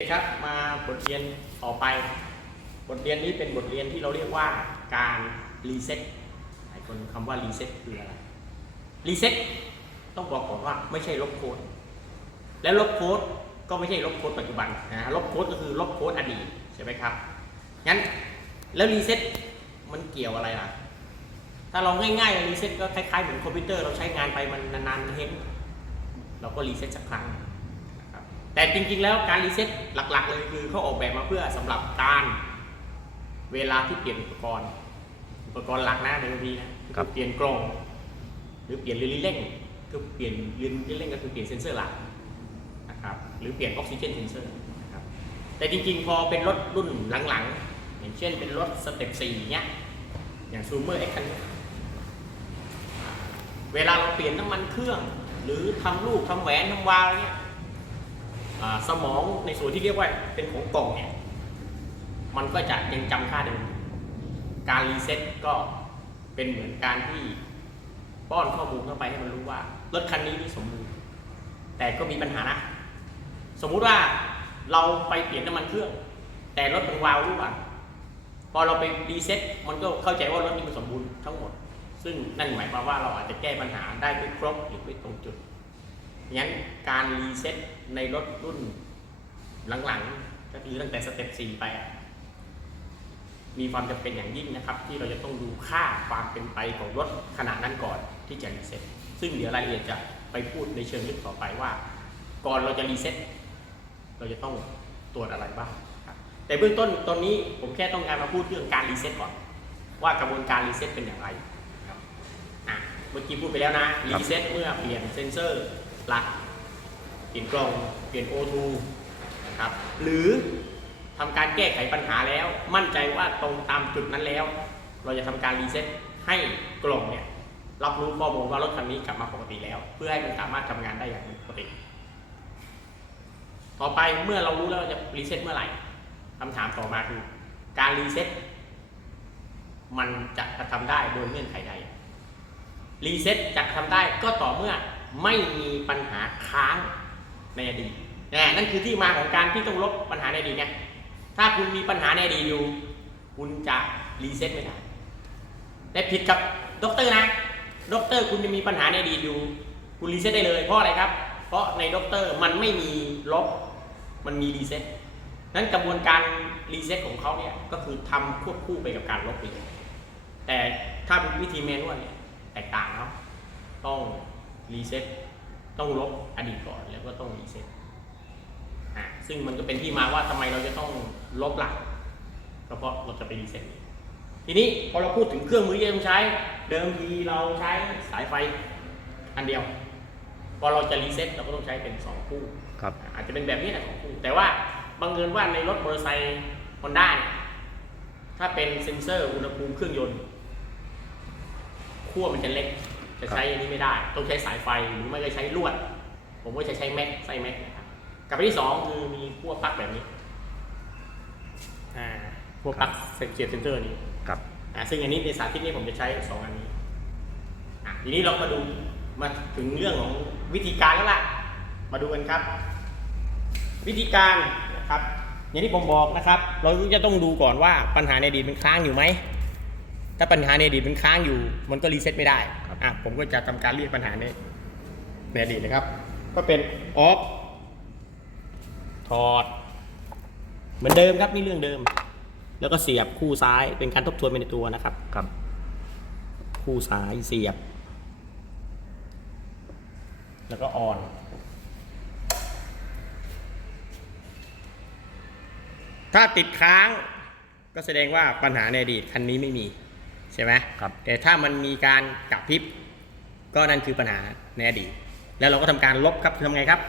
ครับมาบทเรียนต่อไป บทเรียนนี้เป็นบทเรียนที่เราเรียกว่าการรีเซ็ตหลายคนคำว่ารีเซ็ตคืออะไรรีเซ็ตต้องบอกก่อนว่าไม่ใช่ลบโค้ดและลบโค้ดก็ไม่ใช่ลบโค้ดปัจจุบันนะลบโค้ดก็คือลบโค้ดอดีตใช่ไหมครับงั้นแล้วรีเซ็ตมันเกี่ยวอะไรล่ะ ถ้าเราง่ายๆรีเซ็ตก็คล้ายๆเหมือนคอมพิวเตอร์เราใช้งานไปมันนานๆมันเฮงเราก็รีเซ็ตสักครั้ง แต่จริงๆ แล้วการรีเซ็ตหลักๆ เลยคือเขาออกแบบมาเพื่อสำหรับการเวลาที่เปลี่ยนอุปกรณ์ อุปกรณ์หลักนะในบางทีนะครับเปลี่ยนกล่อง หรือเปลี่ยนเรือลิ้นเร่งคือเปลี่ยนเรือลิ้นเร่งก็คือเปลี่ยนเซนเซอร์หลักนะครับหรือเปลี่ยนออกซิเจนเซนเซอร์นะครับแต่จริงๆ พอเป็นรถรุ่นหลังๆ อย่างเช่นเป็นรถสเต็ปสี่เนี้ยอย่างซูเมอร์เอ็กคันนี้เวลาเราเปลี่ยนน้ำมันเครื่อง หรือทำลูกทำแหวนทำวาล์วอะไรเงี้ยอ่า สมองในส่วนที่เรียกว่าเป็นของกล่องเนี่ยมันก็จะยังจำค่าเดิมการรีเซ็ตก็เป็นเหมือนการที่ป้อนข้อมูลเข้าไปให้มันรู้ว่ารถคันนี้นี่สมบูรณ์แต่ก็มีปัญหานะ สมมุติว่าเราไปเปลี่ยนน้ำมันเครื่อง แต่รถมันวาล์วรั่วพอเราไปรีเซ็ตมันก็เข้าใจว่ารถนี้มันสมบูรณ์ทั้งหมด ซึ่งนั่นหมายความว่าเราอาจจะแก้ปัญหาได้ไม่ครบหรือไม่ตรงจุด งั้นการรีเซ็ตในรถรุ่นหลังๆ ก็คือตั้งแต่สเต็ป4ไป มีความจำเป็นอย่างยิ่งนะครับ ที่เราจะต้องดูค่าความเป็นไปของรถขณะนั้นก่อนที่จะรีเซ็ตซึ่งเดี๋ยวรายละเอียดจะไปพูดในเชิงลึกต่อไปว่า ก่อนเราจะรีเซ็ตเราจะต้องตรวจอะไรบ้างแต่เบื้องต้นตอนนี้ผมแค่ต้องการมาพูดเรื่องการรีเซ็ตก่อน ว่ากระบวนการรีเซ็ตเป็นอย่างไรเมื่อกี้พูดไปแล้วนะรีเซ็ตเมื่อเปลี่ยนเซนเซอร์ หลักเปลี่ยนกล่องเปลี่ยน O2 นะครับหรือทำการแก้ไขปัญหาแล้ว มั่นใจว่าตรงตามจุดนั้นแล้ว เราจะทำการรีเซ็ตให้กล่องเนี่ยรับรู้ข้อมูลว่ารถคันนี้กลับมาปกติแล้ว เพื่อให้มันสามารถทำงานได้อย่างปกติ ต่อไปเมื่อเรารู้แล้วว่าจะรีเซ็ตเมื่อไหร่คำถามต่อมาคือ การรีเซ็ตมันจะกระทำได้โดยเงื่อนไขใดรีเซ็ตจะทำได้ก็ต่อเมื่อ ไม่มีปัญหาค้างในอดีตนะนั่นคือที่มาของการที่ต้องลบปัญหาในอดีตไงถ้าคุณมีปัญหาในอดีตอยู่ คุณจะรีเซ็ตไม่ได้แต่ผิดกับด็อกเตอร์นะด็อกเตอร์คุณจะมีปัญหาในอดีตอยู่ คุณรีเซ็ตได้เลยเพราะอะไรครับ เพราะในด็อกเตอร์มันไม่มีลบ มันมีรีเซ็ตนั้นกระบวนการรีเซ็ตของเขาเนี่ยก็คือทำควบคู่ไปกับการลบไปเลยแต่ถ้าเป็นวิธีแมนนวลเนี่ยแตกต่างครับต้อง รีเซ็ตต้องลบอดีตก่อนแล้วก็ต้องรีเซ็ตอะซึ่งมันก็เป็นที่มาว่าทำไมเราจะต้องลบหลักก็เพราะเราจะไปรีเซ็ตทีนี้พอเราพูดถึงเครื่องมือที่ต้องใช้ เดิมทีเราใช้สายไฟอันเดียว พอเราจะรีเซ็ตเราก็ต้องใช้เป็นสองคู่ครับอาจจะเป็นแบบนี้แหละของคู่ แต่ว่าบังเอิญว่าในรถมอเตอร์ไซค์ฮอนด้าเนี่ยถ้าเป็นเซ็นเซอร์อุณหภูมิเครื่องยนต์ขั้วมันจะเล็ก จะใช้อันนี้ไม่ได้ ต้องใช้สายไฟหรือไม่ก็ใช้ลวด ผมก็จะใช้แม็กไส้แม็กนะครับกับอันที่สองคือมีขั้วปลั๊กแบบนี้อ่าขั้วปลั๊กเสียบเซนเซอร์นี้ครับอ่าซึ่งอันนี้ในสาธิตนี้ผมจะใช้สองอันนี้อะทีนี้เรามาดูมาถึงเรื่องของวิธีการแล้วล่ะ มาดูกันครับ วิธีการนะครับอย่างที่ผมบอกนะครับ เราจะต้องดูก่อนว่าปัญหาในอดีตมันค้างอยู่ไหม ถ้าปัญหาในอดีตมันค้างอยู่ มันก็รีเซ็ตไม่ได้ครับอะผมก็จะทำการเรียกปัญหาในในอดีตนะครับ ก็เป็นออฟถอด เหมือนเดิมครับนี่เรื่องเดิม แล้วก็เสียบคู่ซ้ายเป็นการทบทวนไปในตัวนะครับครับ คู่ซ้ายเสียบ แล้วก็ออนถ้าติดค้างก็แสดงว่าปัญหาในอดีตคันนี้ไม่มี ใช่ไหมครับแต่ถ้ามันมีการกลับพริบก็นั่นคือปัญหาในอดีต แล้วเราก็ทำการลบครับทำไงครับ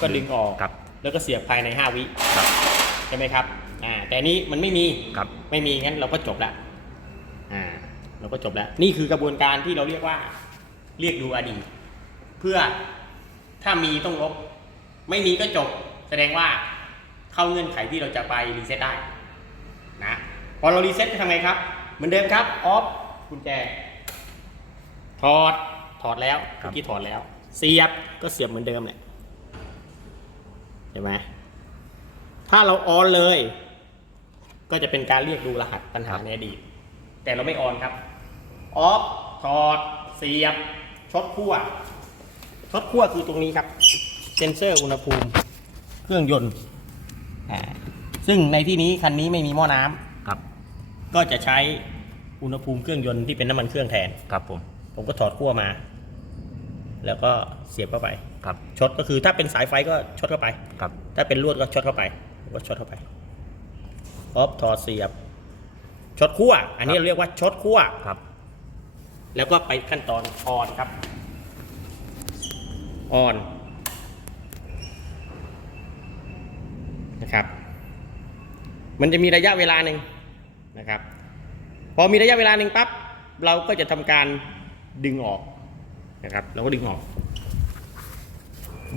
ก็ดึงออกครับ แล้วก็เสียบภายใน 5 วิครับใช่ไหมครับอ่าแต่อันนี้มันไม่มีครับไม่มีงั้นเราก็จบแล้วอ่าเราก็จบแล้วนี่คือกระบวนการที่เราเรียกว่าเรียกดูอดีต เพื่อถ้ามีต้องลบ ไม่มีก็จบ แสดงว่าเข้าเงื่อนไขที่เราจะไปรีเซ็ตได้นะ พอเรารีเซ็ตจะทำไงครับ เหมือนเดิมครับ ออฟกุญแจ ถอด ถอดแล้วครัเมื่บอกี้ถอดแล้ว เสียบ ก็เสียบเหมือนเดิมแหละใช่ไหม ถ้าเราออนเลย ก็จะเป็นการเรียกดูรหัสปัญหาในอดีต แต่เราไม่ออนครับ ออฟ ถอด เสียบ ช็อตขั้ว ช็อตขั้วคือตรงนี้ครับ เซนเซอร์อุณหภูมิ เครื่องยนต์อ่าซึ่งในที่นี้คันนี้ไม่มีหม้อน้ำครับ ก็จะใช้อุณหภูมิเครื่องยนต์ที่เป็นน้ำมันเครื่องแทน ครับผม ผมก็ถอดขั้วมา แล้วก็เสียบเข้าไป ครับ ช็อตก็คือถ้าเป็นสายไฟก็ช็อตเข้าไป ครับ ถ้าเป็นลวดก็ช็อตเข้าไปผมก็ช็อตเข้าไปออฟถอดเสียบ ช็อตขั้ว อันนี้เราเรียกว่าช็อตขั้ว ครับ แล้วก็ไปขั้นตอนออนครับ ออน นะครับ มันจะมีระยะเวลาหนึ่ง นะครับ พอมีระยะเวลาหนึ่งปั๊บเราก็จะทำการดึงออกนะครับ เราก็ดึงออก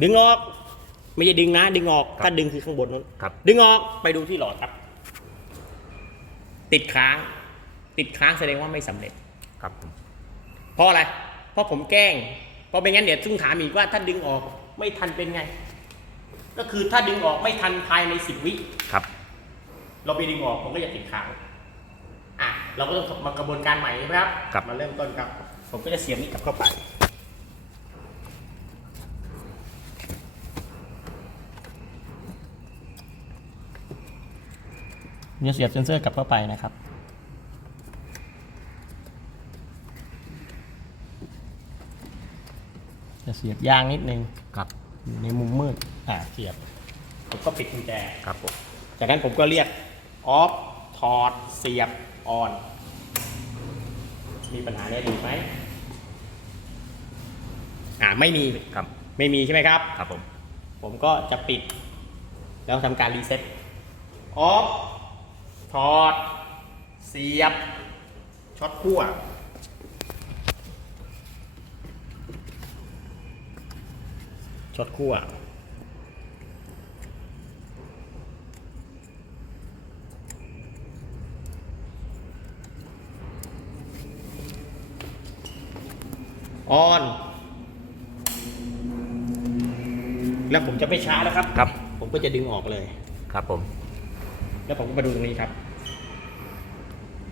ดึงออก ไม่ใช่ดึงนะ ดึงออกถ้าดึงคือข้างบนนู้นครับดึงออกไปดูที่หลอดครับ ติดค้าง ติดค้างแสดงว่าไม่สำเร็จครับผมเพราะอะไร เพราะผมแกล้งเพราะไม่งั้นเดี๋ยวต้องถามอีกว่าถ้าดึงออกไม่ทันเป็นไง ก็คือถ้าดึงออกไม่ทันภายในสิบวิครับ เราไปดึงออกผมก็จะติดค้างอะ เราก็ต้องมากระบวนการใหม่ใช่ไหมครับครับ มาเริ่มต้นครับ ผมก็จะเสียบนี้กลับเข้าไปเนี่ยเสียบเซนเซอร์กลับเข้าไปนะครับ จะเสียบยางนิดนึงครับอยู่ในมุมมืด อ่าเสียบ ผมก็ปิดกุญแจ ครับผม จากนั้นผมก็เรียกออฟ ถอดเสียบออน มีปัญหาในอดีตไหมอ่าไม่มีครับไม่มีใช่ไหมครับ ครับผม ผมก็จะปิด แล้วทำการรีเซ็ตออฟถอด เสียบ ช็อตขั้วช็อตขั้ว ออน แล้วผมจะไม่ช้าแล้วครับ ครับ ผมก็จะดึงออกเลย ครับผม แล้วผมก็มาดูตรงนี้ครับ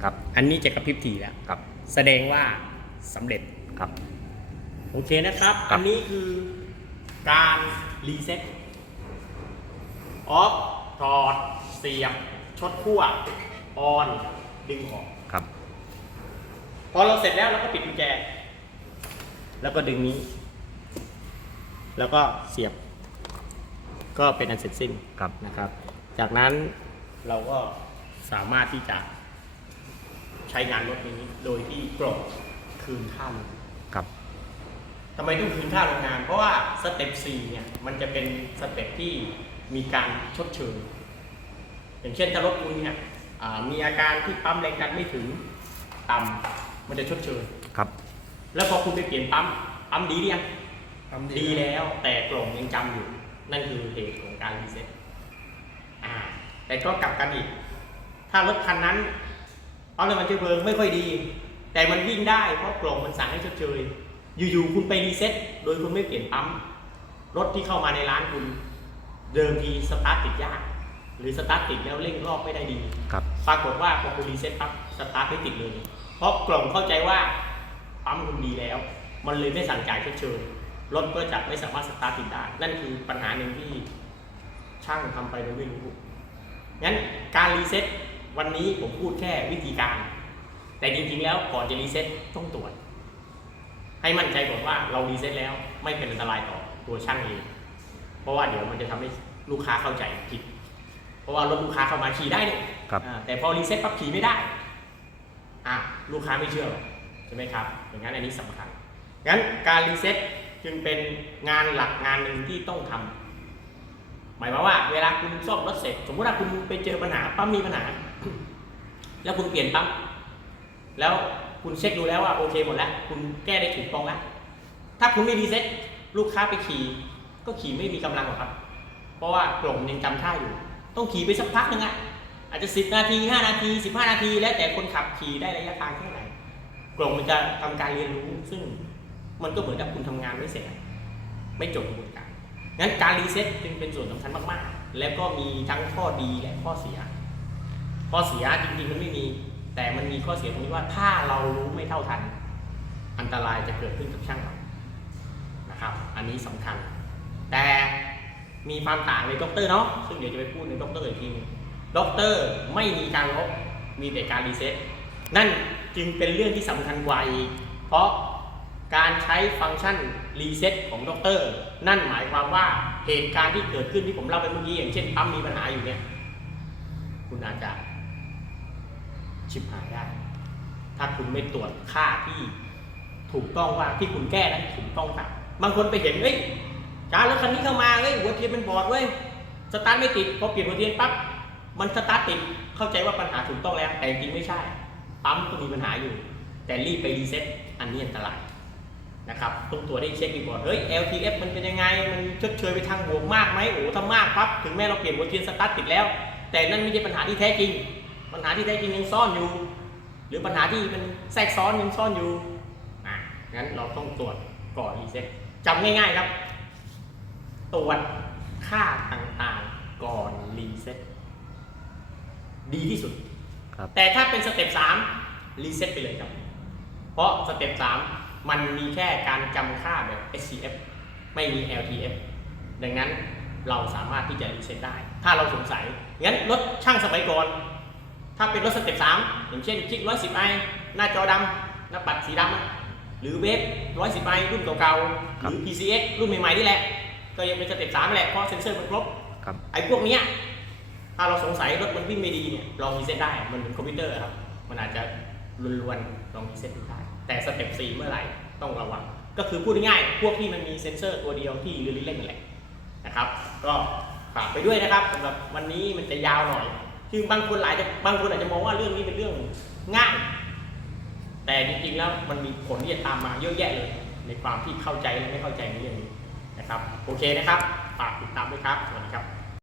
ครับ อันนี้จะกระพริบทีแล้ว ครับ แสดงว่าสำเร็จ ครับ โอเคนะครับ ครับ อันนี้คือการรีเซ็ตออฟถอด เสียบ ชดขั้วออน ดึงออก ครับ พอเราเสร็จแล้วเราก็ปิดกุญแจ แล้วก็ดึงนี้ แล้วก็เสียบ ก็เป็นอันเสร็จสิ้นครับนะครับ จากนั้นเราก็สามารถที่จะใช้งานรถนี้ โดยที่กรอกคืนค่าโรงงานครับทำไมต้องคืนค่าโรงงาน เพราะว่าสเต็ป4เนี่ย มันจะเป็นสเต็ปที่มีการชดเชยอย่างเช่นถ้ารถคุณเนี่ยอ่ามีอาการที่ปั๊มแรงดันไม่ถึงต่ำมันจะชดเชยครับ แล้วพอคุณไปเปลี่ยนปั๊มปั๊มดีหรือยังทำดีแล้ว แต่กล่องยังจำอยู่ นั่นคือเหตุของการรีเซ็ตอ่าแต่ก็กลับกันอีก ถ้ารถคันนั้นเอาเลยมันเชื้อเพลิงไม่ค่อยดี แต่มันวิ่งได้เพราะกล่องมันสั่งให้ชดเชยอยู่ๆคุณไปรีเซ็ตโดยคุณไม่เปลี่ยนปั๊มรถที่เข้ามาในร้านคุณ เดิมทีสตาร์ทติดยาก หรือสตาร์ทติดแล้วเร่งรอบไม่ได้ดี ครับ ปรากฏว่าพอคุณรีเซ็ตปั๊บสตาร์ทไม่ติดเลย เพราะกล่องเข้าใจว่า ปั๊มคุณดีแล้ว มันเลยไม่สั่งจ่ายชดเชยรถก็จะไม่สามารถสตาร์ทติดได้ นั่นคือปัญหาหนึ่งที่ช่างทำไปโดยไม่รู้งั้นการรีเซ็ตวันนี้ผมพูดแค่วิธีการ แต่จริงๆแล้วก่อนจะรีเซ็ตต้องตรวจ ให้มั่นใจก่อนว่าเรารีเซ็ตแล้วไม่เป็นอันตรายต่อตัวช่างเอง เพราะว่าเดี๋ยวมันจะทำให้ลูกค้าเข้าใจผิด เพราะว่ารถลูกค้าเข้ามาขี่ได้เนี่ยครับอ่าแต่พอรีเซ็ตปั๊บขี่ไม่ได้อะลูกค้าไม่เชื่อหรอก ใช่ไหมครับอย่างนั้นอันนี้สำคัญงั้นการรีเซ็ตจึงเป็นงานหลักงานหนึ่งที่ต้องทำหมายความว่าเวลาคุณซ่อมรถเสร็จ สมมติว่าคุณไปเจอปัญหาปั๊มมีปัญหา แล้วคุณเปลี่ยนปั๊มแล้วคุณเช็คดูแล้วว่าโอเคหมดแล้ว คุณแก้ได้ถูกต้องแล้ว ถ้าคุณไม่รีเซ็ตลูกค้าไปขี่ ก็ขี่ไม่มีกำลังหรอกครับ เพราะว่ากล่องยังจำท่าอยู่ ต้องขี่ไปสักพักหนึ่งอะอาจจะ 10 นาที 5 นาที 15 นาที แล้วแต่คนขับขี่ได้ระยะทางเท่าไหร่ กล่องมันจะทำการเรียนรู้ ซึ่งมันก็เหมือนกับคุณทำงานไม่เสร็จไม่จบกระบวนการงั้นการรีเซ็ตจึงเป็นส่วนสำคัญมากๆ แล้วก็มีทั้งข้อดีและข้อเสีย ข้อเสียจริงๆมันไม่มี แต่มันมีข้อเสียตรงที่ว่าถ้าเรารู้ไม่เท่าทัน อันตรายจะเกิดขึ้นกับช่างเรานะครับ อันนี้สำคัญ แต่มีความต่างในด็อกเตอร์เนาะซึ่งเดี๋ยวจะไปพูดในด็อกเตอร์อีกทีนึงด็อกเตอร์ไม่มีการลบมีแต่การรีเซ็ตนั่น จึงเป็นเรื่องที่สำคัญกว่าอีก เพราะการใช้ฟังก์ชันรีเซ็ตของด็อกเตอร์นั่นหมายความว่าเหตุการณ์ที่เกิดขึ้นที่ผมเล่าไปเมื่อกี้อย่างเช่นปั๊มมีปัญหาอยู่เนี่ยคุณอาจจะชิบหายได้ ถ้าคุณไม่ตรวจค่าที่ถูกต้องว่าที่คุณแก้นั้นถูกต้องครับบางคนไปเห็นเอ้ยจารถคันนี้เข้ามาเอ้ยหัวเทียนมันบอดเว้ยสตาร์ทไม่ติดพอเปลี่ยนหัวเทียนปั๊บมันสตาร์ทติดเข้าใจว่าปัญหาถูกต้องแล้วแต่จริงไม่ใช่ ปั๊มก็มีปัญหาอยู่ แต่รีบไปรีเซ็ตอันนี้อันตรายนะครับต้องตัวจได้เช็คดีก่อนเฮ้ย LTF มันเป็นยังไง มันชดเชยไปทางบวกมากไหมโอ้ถ้ามากปั๊บถึงแม้เราเปลี่ยนหัวเทียนสตาร์ทติดแล้ว แต่นั่นไม่ใช่ปัญหาที่แท้จริง ปัญหาที่แท้จริงยังซ่อนอยู่ หรือปัญหาที่มันแทรกซ้อนยังซ่อนอยู่อะงั้นเราต้องตรวจก่อนรีเซ็ตจำง่ายๆครับ ตรวจค่าต่างๆก่อนรีเซ็ตดีที่สุด แต่ถ้าเป็นสเต็ปสามรีเซ็ตไปเลยครับ เพราะสเต็ปสามมันมีแค่การจำค่าแบบ SCF ไม่มี LTF ดังนั้นเราสามารถที่จะรีเซ็ตได้ ถ้าเราสงสัย งั้นรถช่างสมัยก่อน ถ้าเป็นรถสเต็ปสามอย่างเช่นคลิกร้อยสิบไอหน้าจอดำหน้าปัดสีดำอะหรือเวฟร้อยสิบไอรุ่นเก่าๆ หรือ PCX รุ่นใหม่ๆนี่แหละ ก็ยังเป็นสเต็ปสามแหละ เพราะเซ็นเซอร์มันครบครับไอ้พวกเนี้ย ถ้าเราสงสัยรถมันวิ่งไม่ดีเนี่ยลองรีเซ็ตได้มันเป็นคอมพิวเตอร์ครับ มันอาจจะลวนๆลองรีเซ็ตดูได้แต่สเต็ป4เมื่อไหร่ต้องระวัง ก็คือพูดง่ายๆพวกที่มันมีเซ็นเซอร์ตัวเดียวที่เรือเล่นนั่นแหละนะครับ ก็ฝากไปด้วยนะครับสำหรับวันนี้มันจะยาวหน่อย คือบางคนหลายจะบางคนอาจจะมองว่าเรื่องนี้เป็นเรื่องง่าย แต่จริงๆแล้วมันมีผลที่จะตามมาเยอะแยะเลย ในความที่เข้าใจและไม่เข้าใจในเรื่องนี้นะครับ โอเคนะครับ ฝากติดตามด้วยครับ สวัสดีครับ